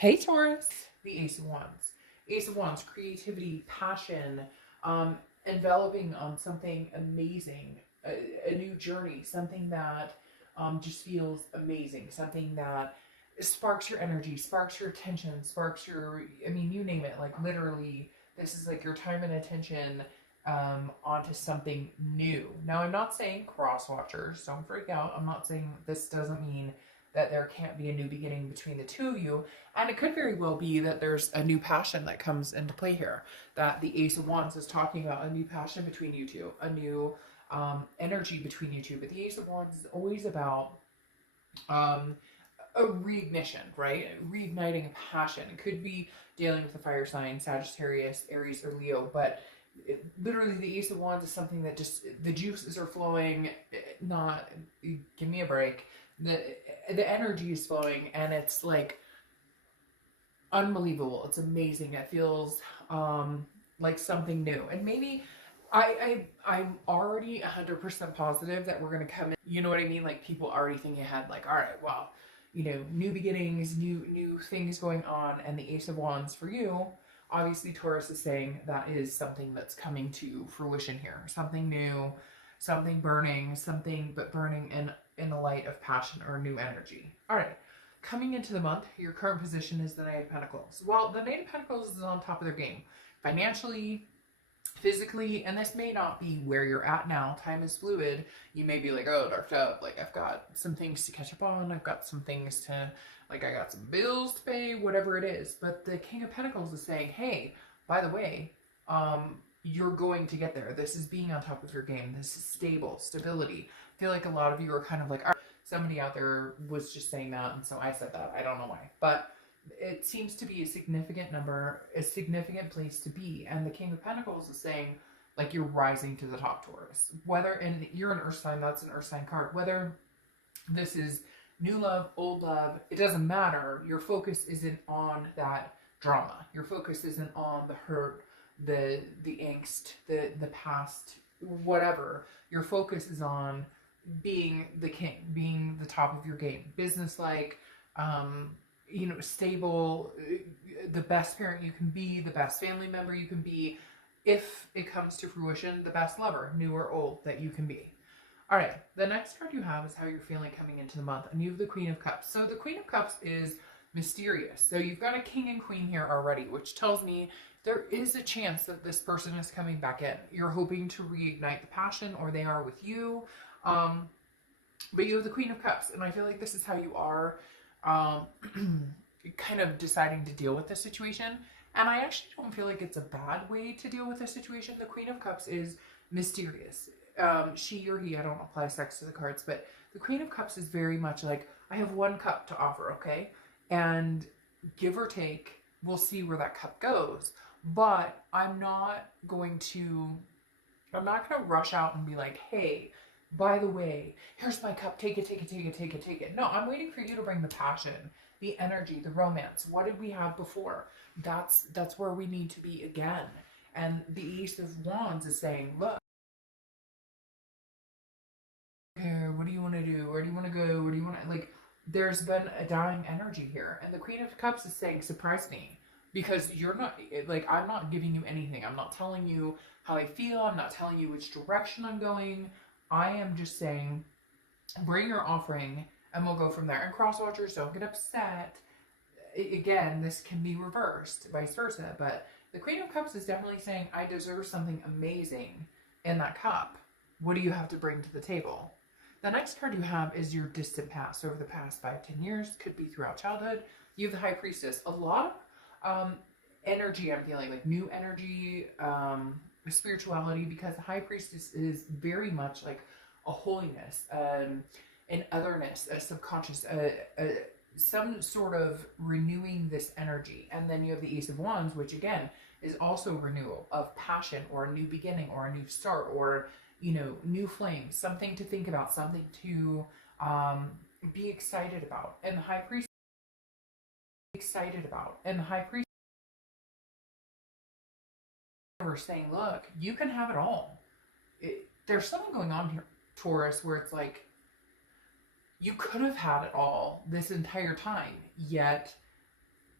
Hey Taurus, the Ace of Wands. Ace of Wands, creativity, passion, enveloping on something amazing, a new journey, something that just feels amazing, something that sparks your energy, sparks your attention, sparks your, I mean, you name it, like literally, this is like your time and attention onto something new. Now, I'm not saying cross watchers, don't freak out. I'm not saying this doesn't mean that there can't be a new beginning between the two of you. And it could very well be that there's a new passion that comes into play here. That the Ace of Wands is talking about a new passion between you two, a new energy between you two. But the Ace of Wands is always about um, a reignition, right? Reigniting a passion. It could be dealing with a fire sign, Sagittarius, Aries, or Leo, but literally the Ace of Wands is something that just the juices are flowing. Not give me a break. The the energy is flowing, and it's like unbelievable. It's amazing. It feels like something new, and maybe I'm already 100% positive that we're gonna come in. You know what I mean? Like people already thinking ahead. Like, all right, well, new beginnings, new things going on, and the Ace of Wands for you. Obviously, Taurus is saying that is something that's coming to fruition here. Something new, something burning, something but burning in a light of passion or new energy. All right. Coming into the month, your current position is the Knight of Pentacles. Well, the Knight of Pentacles is on top of their game financially, physically, and this may not be where you're at now. Time is fluid. You may be like, oh, darked up. Like, I've got some things to catch up on. I've got some things to, like, I got some bills to pay, whatever it is. But the King of Pentacles is saying, hey, by the way, you're going to get there. This is being on top of your game. This is stable, stability. I feel like a lot of you are kind of like, all right, somebody out there was just saying that, and so I said that. I don't know why. But it seems to be a significant number, a significant place to be. And the King of Pentacles is saying, like, you're rising to the top, Taurus. Whether, and you're an earth sign, that's an earth sign card. Whether this is new love, old love, it doesn't matter. Your focus isn't on that drama. Your focus isn't on the hurt, the angst, the past, whatever. Your focus is on being the king, being the top of your game, business like, stable, the best parent you can be, the best family member you can be, if it comes to fruition, the best lover, new or old, that you can be. All right, the next card you have is how you're feeling coming into the month, and you have the Queen of Cups. So the Queen of Cups is mysterious. So you've got a king and queen here already, which tells me there is a chance that this person is coming back in. You're hoping to reignite the passion, or they are with you. But you have the Queen of Cups, and I feel like this is how you are um, kind of deciding to deal with this situation. And I actually don't feel like it's a bad way to deal with this situation. The Queen of Cups is mysterious. She or he, I don't apply sex to the cards, but the Queen of Cups is very much like, I have one cup to offer, okay? And give or take, we'll see where that cup goes. But I'm not going to rush out and be like, hey, by the way, here's my cup, take it, take it, take it, take it, take it. No, I'm waiting for you to bring the passion, the energy, the romance. What did we have before? That's where we need to be again. And the Ace of Wands is saying, look, here, what do you want to do? Where do you want to go? Where do you want to, like, there's been a dying energy here. And the Queen of Cups is saying, surprise me. Because you're not, like, I'm not giving you anything. I'm not telling you how I feel. I'm not telling you which direction I'm going. I am just saying, bring your offering and we'll go from there. And cross watchers, don't get upset. Again, this can be reversed, vice versa. But the Queen of Cups is definitely saying, I deserve something amazing in that cup. What do you have to bring to the table? The next card you have is your distant past. Over the past 5-10 years, could be throughout childhood. You have the High Priestess. A lot of energy I'm feeling, like new energy, spirituality, because the High Priestess is very much like a holiness, an otherness, a subconscious, some sort of renewing this energy. And then you have the Ace of Wands, which again is also renewal of passion, or a new beginning, or a new start, or new flames, something to think about, something to be excited about. And the High Priest excited about. And the High Priest are saying, look, you can have it all. There's something going on here, Taurus, where it's like, you could have had it all this entire time, yet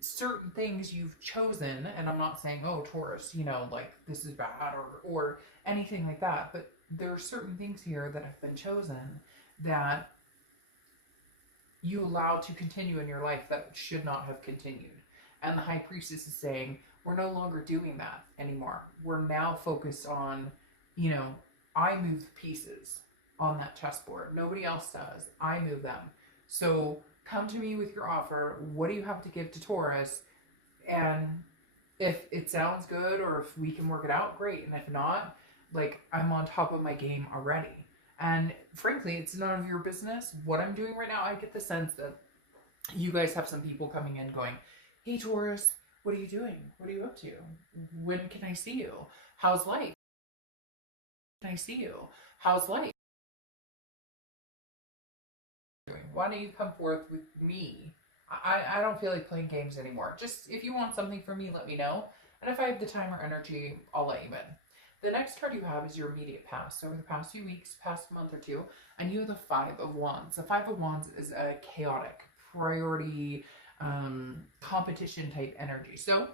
certain things you've chosen, and I'm not saying, oh, Taurus, you know, like this is bad or anything like that, but there are certain things here that have been chosen that you allow to continue in your life that should not have continued. And the High Priestess is saying, we're no longer doing that anymore. We're now focused on, you know, I move the pieces on that chessboard. Nobody else does. I move them. So come to me with your offer. What do you have to give to Taurus? And if it sounds good or if we can work it out, great. And if not, like, I'm on top of my game already. And frankly, it's none of your business what I'm doing right now. I get the sense that you guys have some people coming in going, hey, Taurus, what are you doing? What are you up to? When can I see you? How's life? Can I see you? How's life? Why don't you come forth with me? I don't feel like playing games anymore. Just if you want something from me, let me know. And if I have the time or energy, I'll let you in. The next card you have is your immediate past. So over the past few weeks, past month or two, and you have the Five of Wands. The Five of Wands is a chaotic, priority, competition type energy. So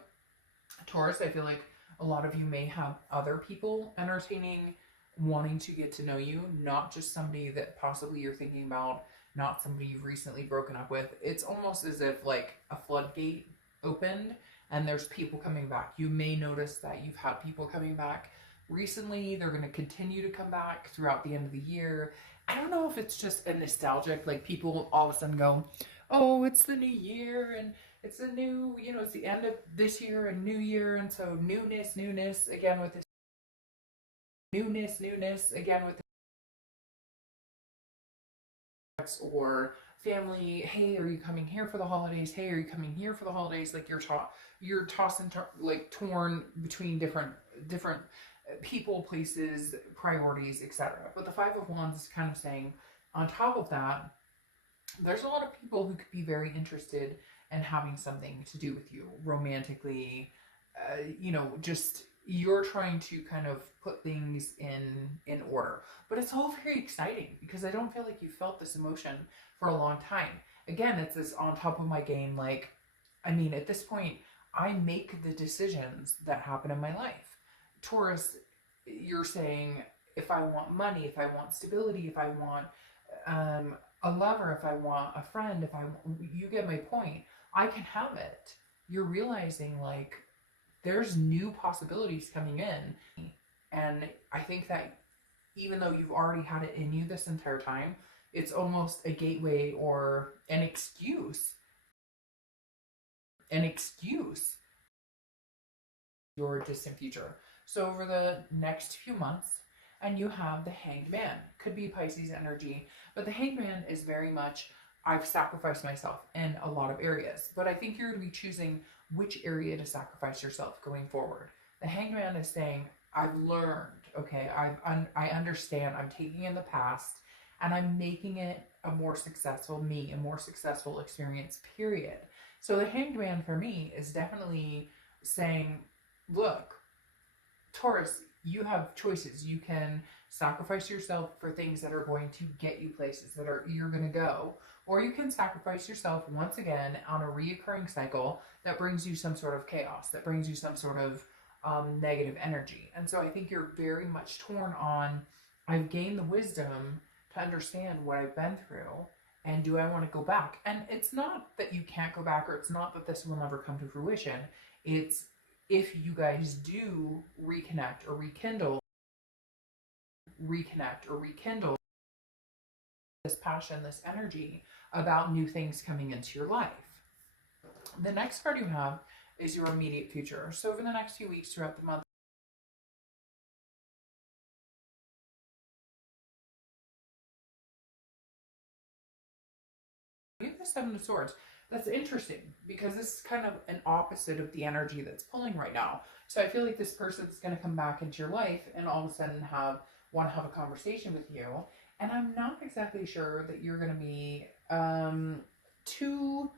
Taurus, I feel like a lot of you may have other people entertaining, wanting to get to know you, not just somebody that possibly you're thinking about, not somebody you've recently broken up with. It's almost as if like a floodgate opened and there's people coming back. You may notice that you've had people coming back recently. They're going to continue to come back throughout the end of the year. I don't know if it's just a nostalgic, like people all of a sudden go, oh, it's the new year and it's a new, you know, it's the end of this year and new year. And so newness again with this newness again with this, or family, hey, are you coming here for the holidays? Hey, are you coming here for the holidays? Like you're tossing like torn between different people, places, priorities, etc. But the Five of Wands is kind of saying, on top of that, there's a lot of people who could be very interested in having something to do with you romantically. You know, just you're trying to kind of put things in order. But it's all very exciting because I don't feel like you felt this emotion for a long time. Again, it's this on top of my game. Like, I mean, at this point, I make the decisions that happen in my life. Taurus, you're saying, if I want money, if I want stability, if I want a lover, if I want a friend, if I, you get my point, I can have it. You're realizing like there's new possibilities coming in. And I think that even though you've already had it in you this entire time, it's almost a gateway or an excuse your distant future. So over the next few months, and you have the Hanged Man. Could be Pisces energy, but the Hanged Man is very much, I've sacrificed myself in a lot of areas, but I think you're going to be choosing which area to sacrifice yourself going forward. The Hanged Man is saying, I've learned, okay, I understand, I'm taking in the past, and I'm making it a more successful me, a more successful experience, period. So the Hanged Man for me is definitely saying, look, Taurus, you have choices. You can sacrifice yourself for things that are going to get you places that are you're going to go, or you can sacrifice yourself once again on a reoccurring cycle that brings you some sort of chaos, that brings you some sort of negative energy. And so I think you're very much torn on, I've gained the wisdom to understand what I've been through, and do I want to go back? And it's not that you can't go back, or it's not that this will never come to fruition. It's if you guys do reconnect or rekindle this passion, this energy about new things coming into your life. The next card you have is your immediate future. So over the next few weeks throughout the month, you have the Seven of Swords. That's interesting because this is kind of an opposite of the energy that's pulling right now. So I feel like this person's going to come back into your life and all of a sudden want to have a conversation with you. And I'm not exactly sure that you're going to be too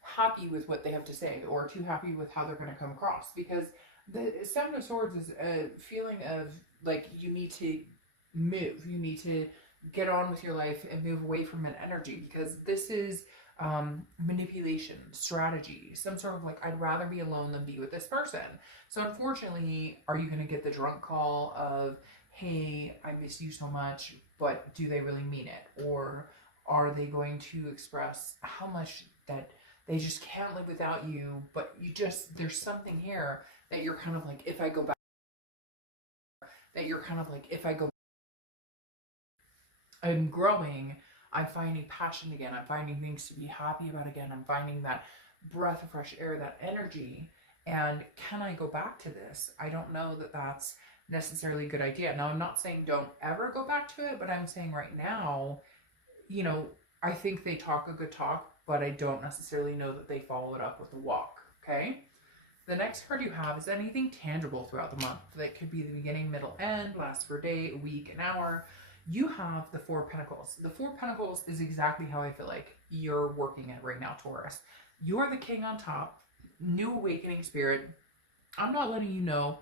happy with what they have to say or too happy with how they're going to come across, because the Seven of Swords is a feeling of like you need to move, you need to get on with your life and move away from an energy, because this is manipulation, strategy, some sort of like, I'd rather be alone than be with this person. So unfortunately, are you going to get the drunk call of, hey, I miss you so much, but do they really mean it? Or are they going to express how much that they just can't live without you, but you just, there's something here that you're kind of like, if I go back, that you're kind of like, if I go, I'm growing, I'm finding passion again, I'm finding things to be happy about again, I'm finding that breath of fresh air, that energy. And can I go back to this? I don't know that that's necessarily a good idea. Now, I'm not saying don't ever go back to it, but I'm saying right now, you know, I think they talk a good talk, but I don't necessarily know that they follow it up with a walk. Okay. The next card you have is anything tangible throughout the month. That could be the beginning, middle, end, last for a day, a week, an hour. You have the Four of Pentacles. The Four of Pentacles is exactly how I feel like you're working it right now, Taurus. You're the king on top, new awakening spirit. I'm not letting you know,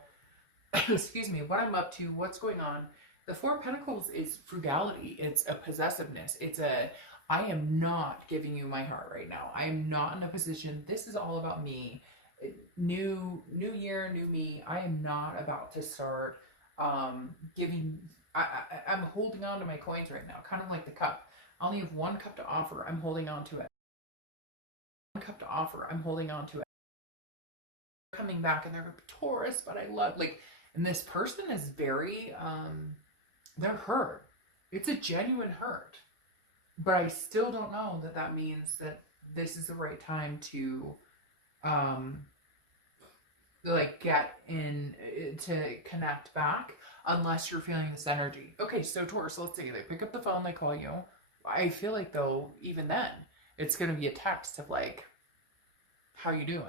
excuse me, what I'm up to, what's going on. The Four of Pentacles is frugality. It's a possessiveness. It's a, I am not giving you my heart right now. I am not in a position. This is all about me. New year, new me. I am not about to start giving. I'm holding on to my coins right now, kind of like the cup. I only have one cup to offer. I'm holding on to it. One cup to offer. I'm holding on to it. Coming back and they're like, Taurus, but I love, like, and this person is very they're hurt. It's a genuine hurt, but I still don't know that that means that this is the right time to like get in to connect back, unless you're feeling this energy. Okay, so Taurus, let's see, they pick up the phone, they call you. I feel like though, even then, it's gonna be a text of like, how you doing?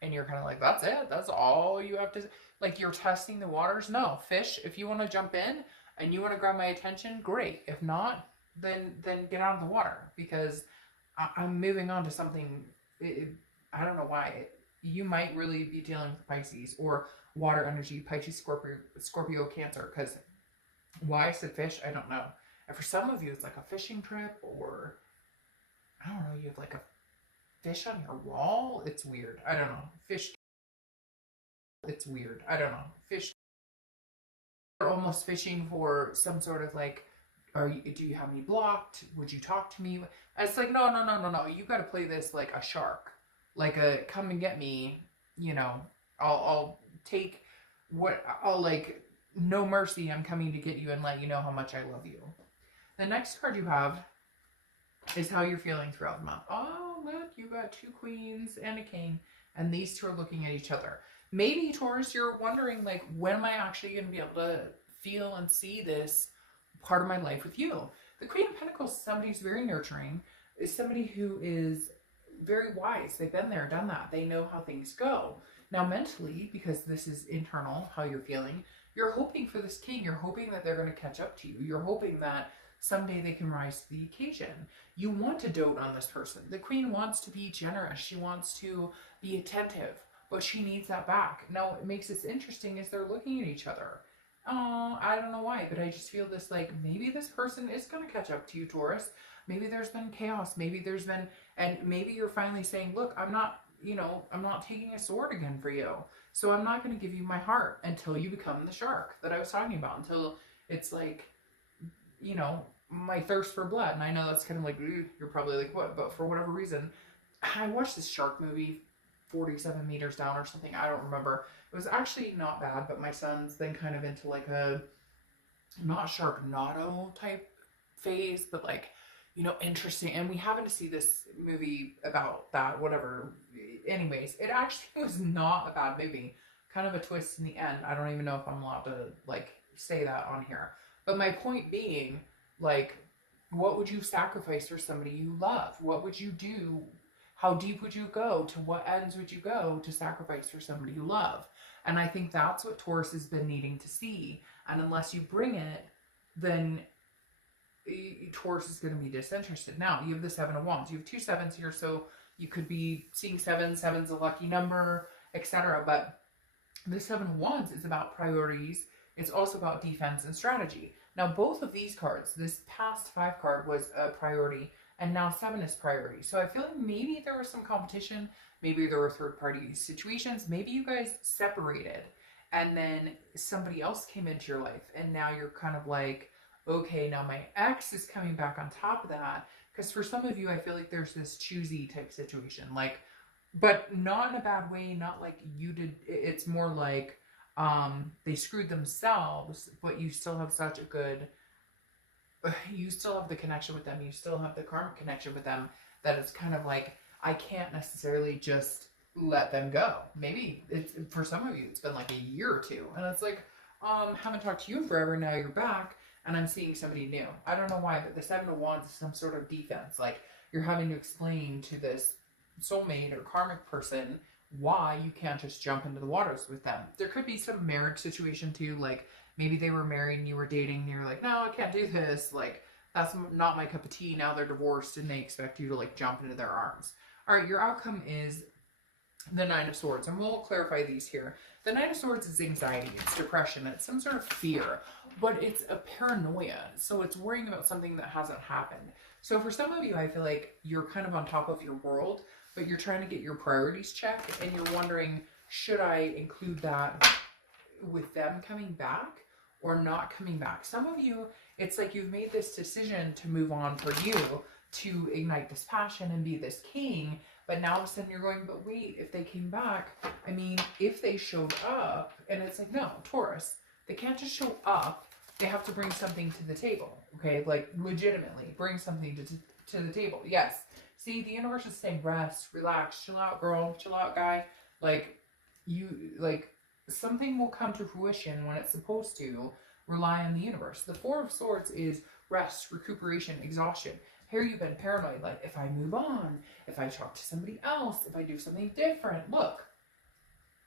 And you're kind of like, that's it, that's all you have to, like, you're testing the waters. No, fish, if you want to jump in and you want to grab my attention, great. If not, then get out of the water, because I'm moving on to something. I don't know why. You might really be dealing with Pisces or water energy, Pisces, Scorpio, Cancer. Because why I said fish, I don't know. And for some of you, it's like a fishing trip, or I don't know, you have like a fish on your wall. It's weird. I don't know. Fish. It's weird. I don't know. Fish. You're almost fishing for some sort of like, do you have me blocked? Would you talk to me? It's like, no. You got to play this like a shark, like a come and get me. You know, I'll take what I'll like. No mercy. I'm coming to get you and let you know how much I love you. The next card you have is how you're feeling throughout the month. Oh, look, you got two queens and a king, and these two are looking at each other. Maybe, Taurus, you're wondering, like, when am I actually going to be able to feel and see this part of my life with you? The Queen of Pentacles is somebody who's very nurturing, is somebody who is very wise. They've been there, done that. They know how things go. Now, mentally, because this is internal, how you're feeling, you're hoping for this king. You're hoping that they're going to catch up to you. You're hoping that someday they can rise to the occasion. You want to dote on this person. The queen wants to be generous. She wants to be attentive, but she needs that back. Now, what makes this interesting is they're looking at each other. Oh, I don't know why, but I just feel this like, maybe this person is going to catch up to you, Taurus. Maybe there's been chaos. Maybe there's been, and maybe you're finally saying, look, I'm not taking a sword again for you. So I'm not going to give you my heart until you become the shark that I was talking about, until it's like, my thirst for blood. And I know that's kind of like, you're probably like, what? But for whatever reason, I watched this shark movie, 47 meters down or something. I don't remember. It was actually not bad, but my son's then kind of into like a, not Sharknado type phase, but like, interesting. And we happened to see this movie about that, whatever. Anyways, it actually was not a bad movie. Kind of a twist in the end. I don't even know if I'm allowed to like say that on here. But my point being, like, what would you sacrifice for somebody you love? What would you do? How deep would you go? To what ends would you go to sacrifice for somebody you love? And I think that's what Taurus has been needing to see. And unless you bring it, then Taurus is going to be disinterested. Now, you have the Seven of Wands. You have two sevens here, so you could be seeing seven. Seven's a lucky number, etc. But the Seven of Wands is about priorities. It's also about defense and strategy. Now, both of these cards, this past 5 card was a priority, and now 7 is priority. So I feel like maybe there was some competition, maybe there were third party situations, maybe you guys separated and then somebody else came into your life, and now you're kind of like, okay, now my ex is coming back on top of that. Because for some of you, I feel like there's this choosy type situation, like, but not in a bad way, not like you did. It's more like they screwed themselves, but you still have such a good, you still have the connection with them, you still have the karmic connection with them, that it's kind of like, I can't necessarily just let them go. Maybe it's, for some of you, it's been like a year or two, and it's like, haven't talked to you in forever, now you're back, and I'm seeing somebody new. I don't know why, but the 7 of Wands is some sort of defense. Like, you're having to explain to this soulmate or karmic person why you can't just jump into the waters with them. There could be some marriage situation too, like maybe they were married and you were dating and you're like, no, I can't do this, like that's not my cup of tea. Now they're divorced and they expect you to like jump into their arms. All right, your outcome is the 9 of Swords, and we'll clarify these here. The 9 of Swords is anxiety, it's depression, it's some sort of fear, but it's a paranoia. So it's worrying about something that hasn't happened. So for some of you, I feel like you're kind of on top of your world, but you're trying to get your priorities checked, and you're wondering, should I include that with them coming back or not coming back? Some of you, it's like you've made this decision to move on for you, to ignite this passion and be this king, but now all of a sudden you're going, but wait, if they came back, I mean, if they showed up, and it's like, no, Taurus, they can't just show up, they have to bring something to the table, okay? Like, legitimately, bring something to the table, yes. See, the universe is saying rest, relax, chill out, girl, chill out, guy. Like, something will come to fruition when it's supposed to. Rely on the universe. The 4 of Swords is rest, recuperation, exhaustion. Here you've been paranoid, like, if I move on, if I talk to somebody else, if I do something different. Look,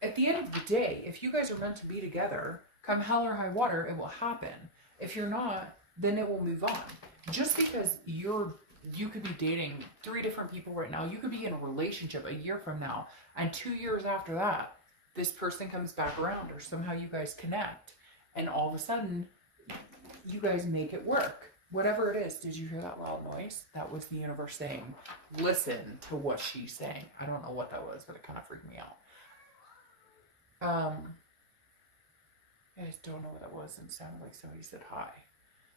at the end of the day, if you guys are meant to be together, come hell or high water, it will happen. If you're not, then it will move on. Just because you could be dating 3 different people right now. You could be in a relationship a year from now, and 2 years after that, this person comes back around, or somehow you guys connect, and all of a sudden, you guys make it work. Whatever it is. Did you hear that loud noise? That was the universe saying, listen to what she's saying. I don't know what that was, but it kind of freaked me out. I just don't know what that was, and it sounded like somebody said hi.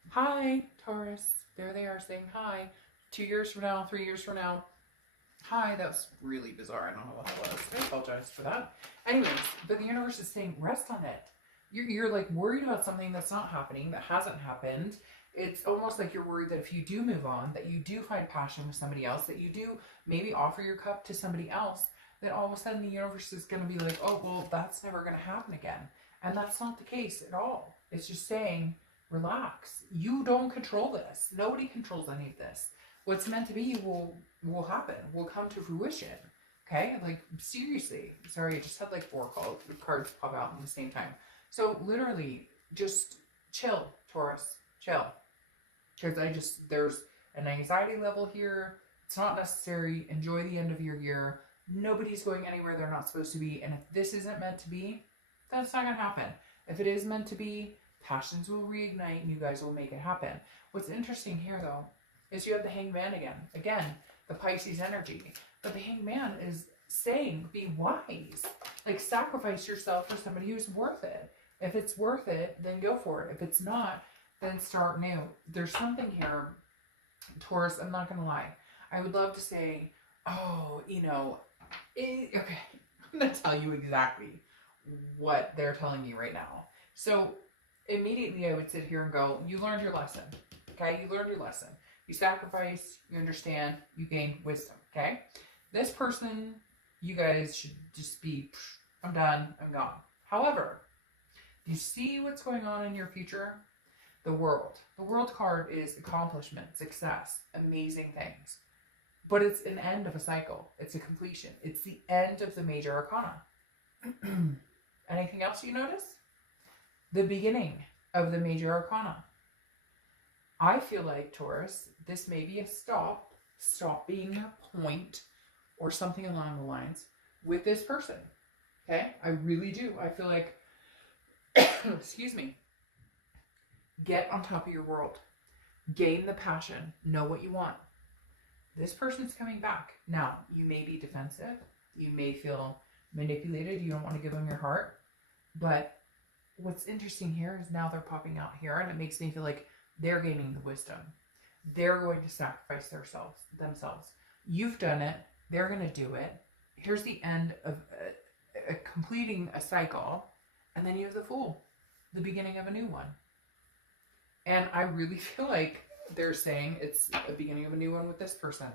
Hi, Taurus. There they are saying hi. 2 years from now, 3 years from now. Hi, that's really bizarre. I don't know what that was. I apologize for that. Anyways, but the universe is saying rest on it. You're like worried about something that's not happening, that hasn't happened. It's almost like you're worried that if you do move on, that you do find passion with somebody else, that you do maybe offer your cup to somebody else, that all of a sudden the universe is going to be like, oh, well, that's never going to happen again. And that's not the case at all. It's just saying, relax. You don't control this. Nobody controls any of this. What's meant to be will happen, will come to fruition. Okay? Like, seriously. Sorry, I just had like 4 cards pop out at the same time. So literally, just chill, Taurus. Chill. Because there's an anxiety level here. It's not necessary. Enjoy the end of your year. Nobody's going anywhere they're not supposed to be. And if this isn't meant to be, that's not going to happen. If it is meant to be, passions will reignite and you guys will make it happen. What's interesting here, though, is you have the Hangman again. Again, the Pisces energy. But the Hangman is saying, be wise. Like, sacrifice yourself for somebody who's worth it. If it's worth it, then go for it. If it's not, then start new. There's something here, Taurus, I'm not going to lie. I would love to say, oh, okay, I'm going to tell you exactly what they're telling me right now. So immediately I would sit here and go, you learned your lesson. Okay, you learned your lesson. You sacrifice, you understand, you gain wisdom. Okay, this person, you guys should just be, I'm done, I'm gone. However, you see what's going on in your future? The World. The World card is accomplishment, success, amazing things. But it's an end of a cycle. It's a completion. It's the end of the major arcana. Anything else you notice? The beginning of the major arcana. I feel like, Taurus, this may be a stop. Stop being a point or something along the lines with this person. Okay? I really do. I feel like, excuse me, get on top of your world. Gain the passion. Know what you want. this person's coming back. Now, you may be defensive. You may feel manipulated. You don't want to give them your heart. But what's interesting here is now they're popping out here, and it makes me feel like they're gaining the wisdom. They're going to sacrifice themselves. You've done it. They're going to do it. Here's the end of completing a cycle, and then you have the Fool, the beginning of a new one. And I really feel like they're saying it's a beginning of a new one with this person,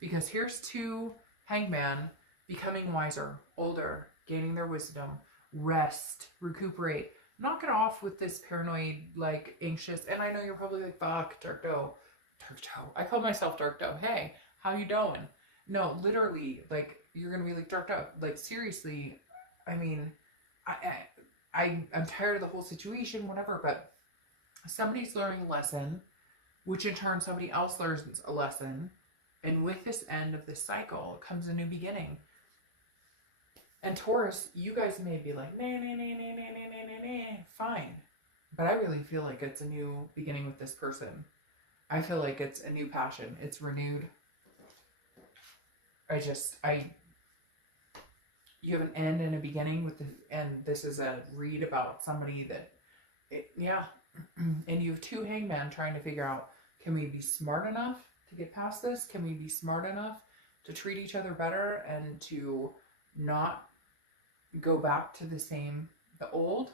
because here's two Hangman becoming wiser, older, gaining their wisdom, rest, recuperate, knock it off with this paranoid, like anxious. And I know you're probably like, fuck, Dark Doe. I call myself Dark Doe. Hey, how you doing? No, literally, like, you're gonna be like, Dark Doe. Like, seriously, I mean, I'm tired of the whole situation, whatever, but somebody's learning a lesson, which in turn somebody else learns a lesson. And with this end of this cycle comes a new beginning. And Taurus, you guys may be like, fine. But I really feel like it's a new beginning with this person. I feel like it's a new passion. It's renewed. You have an end and a beginning with and this is a read about somebody that, and you have two Hangmen trying to figure out, can we be smart enough to get past this? Can we be smart enough to treat each other better and to not go back to the old?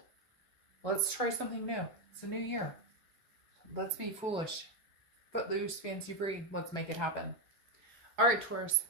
Let's try something new. It's a new year. Let's be foolish. Footloose, fancy free. Let's make it happen. All right, Taurus.